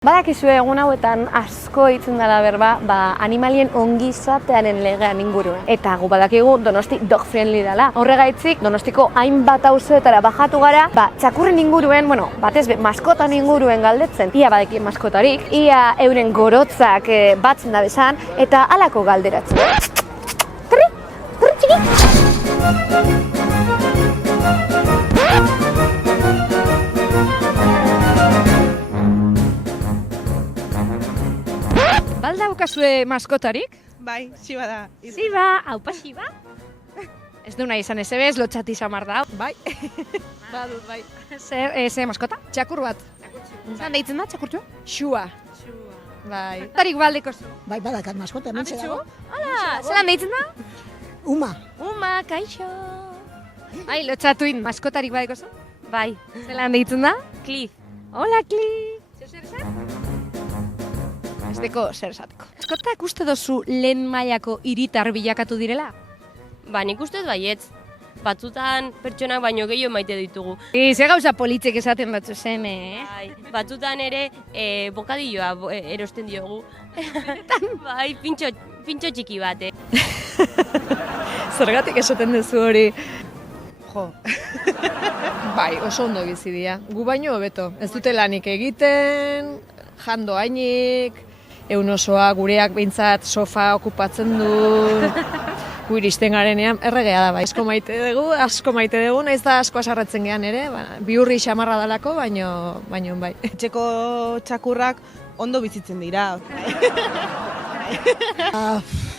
Badakizue egun hauetan asko hitzen dela berba, animalien ongizatearen legean inguruen. Eta gu badakigu Donosti dog friendly dela. Horregaitzik Donostiko hainbat auzoetara bajatu gara, txakurren inguruen, batez maskotan inguruen galdetzen. Ia badekien maskotarik, ia euren gorotzak batzen da bezan, eta halako galderatzen. Kurri txiki! Balda daukazue maskotarik? Bai, Xiba da. Xiba, haupa Xiba? Ez du nahi izan ez ebez, lotxati samar da. Bai, badut, bai. Zer maskota? Txakur bat. Zan deitzen da, txakurtua? Xua. Bai. Tarik baldeko zu? Bai, badakat maskota, mentxe dago. Hala, zelan deitzen da? Uma. Uma, kaixo. Bai, lotxatuin, maskotarik badeko zu? Bai. Zelan deitzen da? Cliff. Hola, Cliff. Zer esan? Ez deko zer esateko. Maskotak uste dozu lehen mailako hiritar bilakatu direla? Ba, nik ustez baietz. Batzutan pertsonak baino gehiago maite ditugu. Ze gauza politzek esaten batzu zen, Bai, batzutan ere bokadilloa erosten diogu. Bai, pintxo txiki bat, Zergatik esaten duzu hori. Jo. Bai, oso ondo bizi dira. Gu baino hobeto. Ez dute lanik egiten, jando hainik, egun osoa gureak behintzat sofa okupatzen du. Gu iristen garenean, erregea da, asko maite dugu, naiz da asko asarratzen gean ere, bihurri xamarra dalako, baino bai. Etxeko txakurrak ondo bizitzen dira.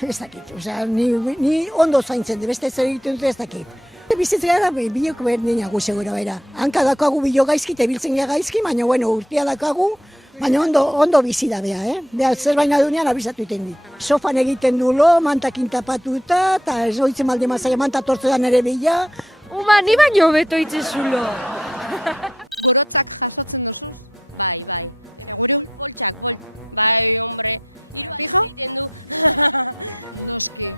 Ez dakit, ni ondo zaintzen, beste zer egiten dute ez dakit. Bizitzea da, biloko berdina segura bera. Hanka dakagu bilo gaizki, eta biltzen gara gaizki, baina urtea dakagu, baina ondo bizi da beha, Beha, zer baina dunean abizatu iten dit. Sofan egiten du lo, mantakin tapatuta, eta ez oitzen malde mazaia manta tortzean ere bila. Uma, ni baino beto itzezulo. Gorotzak jasotzen dozuz? Bai. Seguru? Poltsak, bai, hombre. Hiru Fijo? egiten du. Noski,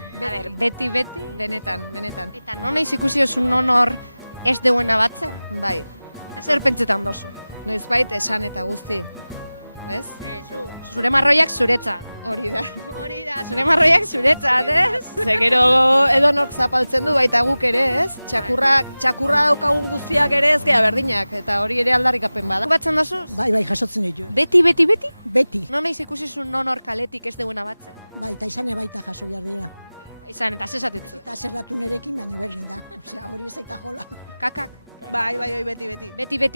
Beti? benetan. Eta non eiz ikusi osun nonor ez deuena batzen? Bai, Eta zer pentsetan dozu? noizbait esan eta guzti. Bez? Zure marroiak zuretzat. Hori da. Zure marroiak zuretzat, ez? Ze gero edonork zapaltzen du, baita guk ere, ez? Txakurra daukagun guztiak ere ez gea berdinak, eta hori ere aldarrikapen bada. Batzen dozuz? Bai, jasotzen ditu. Beti? Beti. Non eiz ikusi osun nonor kaletik ez deuena batzen? Bai, eta izane baita jaso behar dira. Izan, eta zesatetzu. Eta zerratu nerekin, baina berdin da. Hori ez aita jola. Kakak. Bai, beti. Beti. Beti,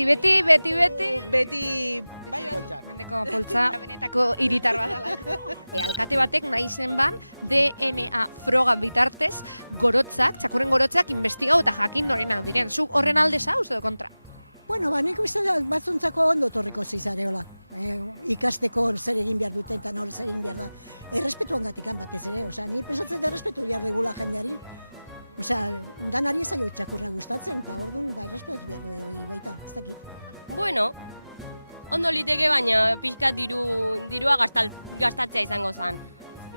bai. Mendeko poltza, benetako hiritar bat dela. Alkate batek nahi zen ban, DNA frogan bitartez, txakurren gorotzak investigau eta jakin norenak diren. Zuk horren alde zauz edo kontra? Bueno, nik uste da batzuntzako ondo torriko zizareola. Ikasteko zer egin behar duten eta nor zer egin behar da. Errespetuan gatikan batez ere, ni pensatzen da errespetu behar degula jendeari. Danari ez aio txakurra gustatzen, eta orduan errespetu behar dugu baita, ez dakit. Bueno, ondo liteke, baina pixka dirua gastatzea izango zen.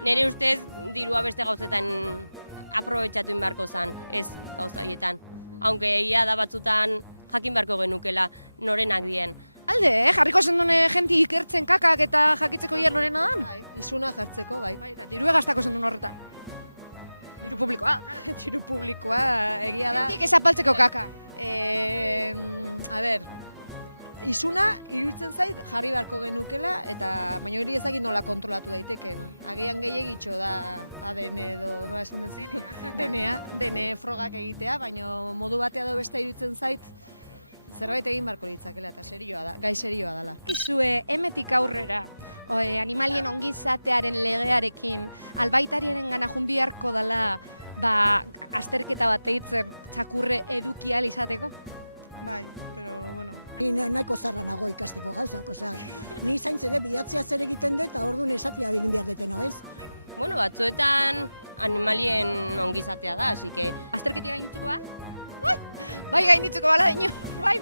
Nire ustez dirua beste gauzetan aprobetxatu inbarko zen, ez gauza horietan. Aunque egia da batzutan jakin beharko genukela norenak dien. Alde, jarriko zendune jenti ikertzen kakak eta jakitzeko hier norena dan? Bai, izuna jartzeko, bai. Eta dirua gastako zendun horretan. Diru publikoa. Diru publikoa egia da. Gentik ezapaltzeko kaka. A ber, izuna iruditzen zait jarri beharko genukela, baina hori ezagik nola kontrolatu daiteken. Agian gehiagitxo da ADN edo, nola esan duzu? DNA frogak egitea, baina modu batea edo beste iruditzen zait zerbait egin beharko litzakela eta gai serioa dela. Kizue, emetik aurrera, animalien ongizatearen legearekin, albaitariaren gana jun biharko dela, azterketa bat eitzen txakurre eduki ahal izateko? Bai, pero bueno. Ni nahiko zarra nago ikasteko gauzak, ni zaintzen dut bidatzea zer egiten dut, eta orduan esatia egin behar deteno, ez? Bueno, batzuetan animalien ongizatea da, así que... Azterketia gainitzuko ba? Bai gainitzuko bala dino, bai.